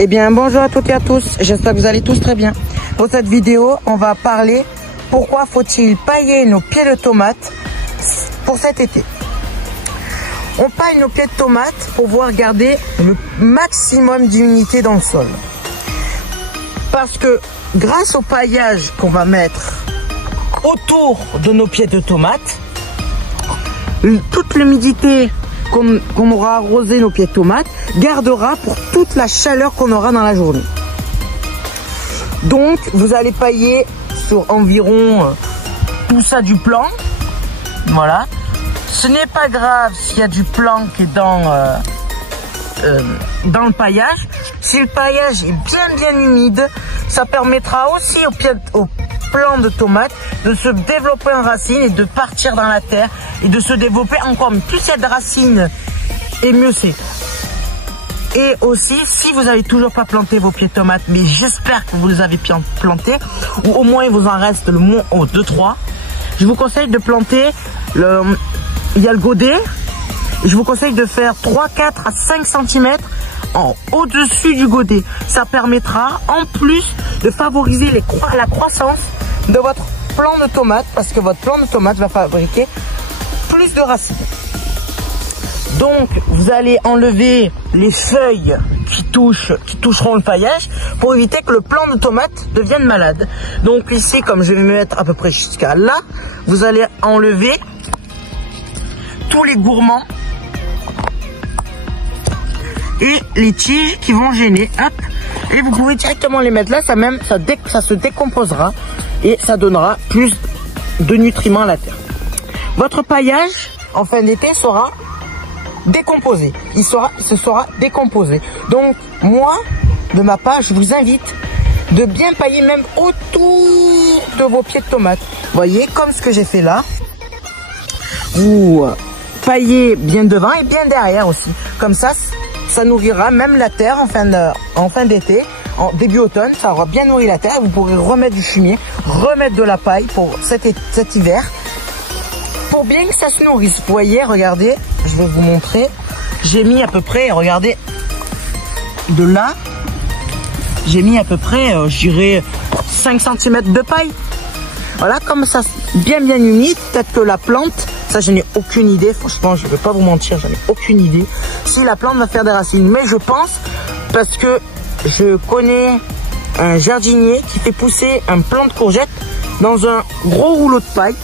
Eh bien, bonjour à toutes et à tous. J'espère que vous allez tous très bien. Pour cette vidéo, on va parler pourquoi faut-il pailler nos pieds de tomates pour cet été. On paille nos pieds de tomates pour pouvoir garder le maximum d'humidité dans le sol. Parce que grâce au paillage qu'on va mettre autour de nos pieds de tomates, toute l'humidité qu'on aura arrosé nos pieds de tomates gardera pour toute la chaleur qu'on aura dans la journée. Donc vous allez pailler sur environ tout ça du plan. Voilà. Ce n'est pas grave s'il y a du plan qui est dans le paillage. Si le paillage est bien humide, ça permettra aussi au plant de tomates de se développer en racines et de partir dans la terre et de se développer encore mieux. Plus il y a de racines et mieux c'est. Et aussi, si vous n'avez toujours pas planté vos pieds de tomates, mais j'espère que vous les avez plantés, ou au moins il vous en reste le moins 2-3, je vous conseille de planter il y a le godet, et je vous conseille de faire 3, 4 à 5 cm au-dessus du godet. Ça permettra en plus de favoriser la croissance de votre plant de tomate, parce que votre plant de tomate va fabriquer plus de racines. Donc vous allez enlever les feuilles qui toucheront le paillage pour éviter que le plant de tomate devienne malade. Donc ici, comme je vais me mettre à peu près jusqu'à là, vous allez enlever tous les gourmands et les tiges qui vont gêner. Hop, et vous pouvez directement les mettre là, ça se décomposera et ça donnera plus de nutriments à la terre. Votre paillage en fin d'été sera décomposé, il se sera décomposé. Donc moi, de ma part, je vous invite de bien pailler même autour de vos pieds de tomates. Voyez, comme ce que j'ai fait là. Vous paillez bien devant et bien derrière aussi. Comme ça nourrira même la terre en fin d'été, en début automne, ça aura bien nourri la terre. Vous pourrez remettre du fumier, remettre de la paille pour cet hiver, pour bien que ça se nourrisse. Vous voyez, regardez, je vais vous montrer. J'ai mis à peu près, regardez, de là, j'ai mis à peu près, je dirais, 5 cm de paille. Voilà, comme ça, bien humide. Peut-être que la plante, ça je n'ai aucune idée, franchement, je ne vais pas vous mentir, j'en ai aucune idée si la plante va faire des racines. Mais je pense, parce que je connais un jardinier qui fait pousser un plant de courgette dans un gros rouleau de paille.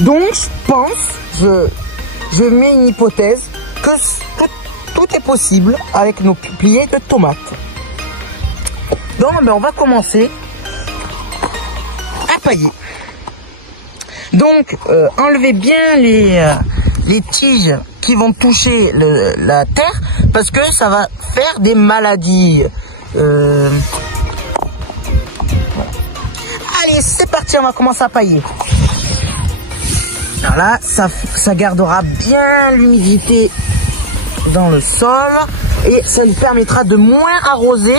Donc je pense, je mets une hypothèse que tout est possible avec nos pieds de tomates. Donc on va commencer à pailler. Donc enlevez bien les tiges qui vont toucher la terre, parce que ça va faire des maladies. Allez, c'est parti, on va commencer à pailler. Voilà, ça gardera bien l'humidité dans le sol et ça lui permettra de moins arroser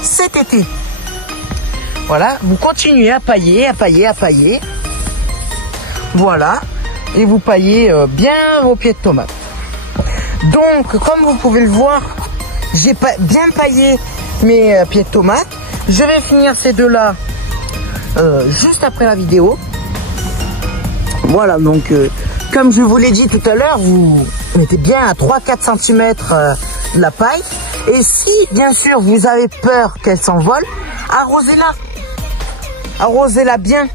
cet été. Voilà, vous continuez à pailler. Voilà, et vous paillez bien vos pieds de tomates. Donc, comme vous pouvez le voir, j'ai bien paillé mes pieds de tomates. Je vais finir ces deux-là juste après la vidéo. Voilà, donc comme je vous l'ai dit tout à l'heure, vous mettez bien à 3-4 cm la paille. Et si, bien sûr, vous avez peur qu'elle s'envole, arrosez-la. Arrosez-la bien.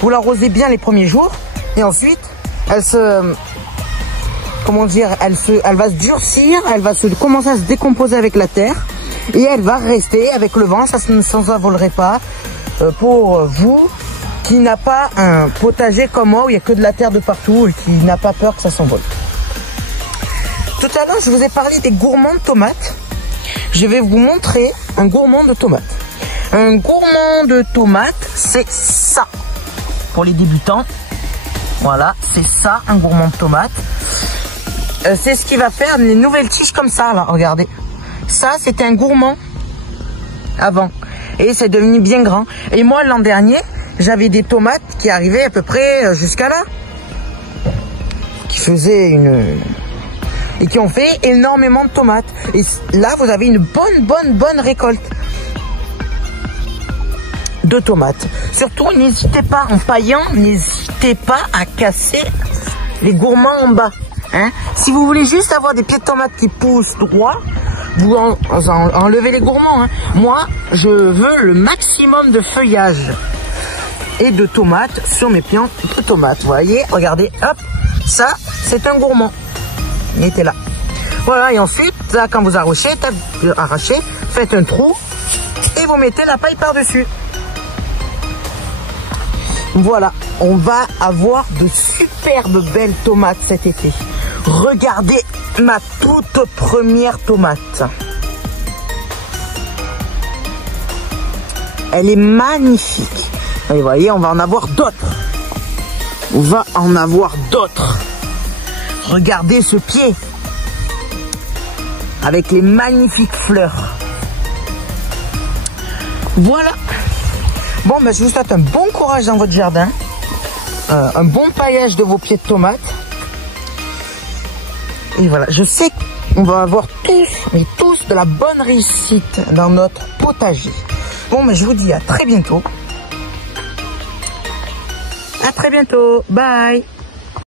Vous l'arrosez bien les premiers jours. Et ensuite, elle va se durcir, elle va commencer à se décomposer avec la terre. Et elle va rester avec le vent, ça ne s'envolerait pas. Pour vous qui n'a pas un potager comme moi où il n'y a que de la terre de partout et qui n'a pas peur que ça s'envole. Tout à l'heure, je vous ai parlé des gourmands de tomates. Je vais vous montrer un gourmand de tomates. Un gourmand de tomates, c'est ça. Pour les débutants, voilà, c'est ça, un gourmand de tomates. C'est ce qui va faire les nouvelles tiges comme ça, là, regardez. Ça, c'était un gourmand avant. Et c'est devenu bien grand. Et moi, l'an dernier, j'avais des tomates qui arrivaient à peu près jusqu'à là. Qui faisaient et qui ont fait énormément de tomates. Et là, vous avez une bonne récolte de tomates. Surtout, n'hésitez pas, en paillant, n'hésitez pas à casser les gourmands en bas. Hein? Si vous voulez juste avoir des pieds de tomates qui poussent droit, vous enlevez les gourmands. Hein? Moi, je veux le maximum de feuillage et de tomates sur mes pieds de tomates. Vous voyez, regardez, hop, ça, c'est un gourmand. Il était là. Voilà, et ensuite, là, quand vous arrachez, faites un trou et vous mettez la paille par-dessus. Voilà, on va avoir de superbes belles tomates cet été. Regardez ma toute première tomate. Elle est magnifique. Et vous voyez, on va en avoir d'autres. On va en avoir d'autres. Regardez ce pied. Avec les magnifiques fleurs. Voilà. Bon, ben, je vous souhaite un bon courage dans votre jardin. Un bon paillage de vos pieds de tomates. Et voilà, je sais qu'on va avoir tous de la bonne réussite dans notre potager. Bon, ben, je vous dis à très bientôt. À très bientôt. Bye.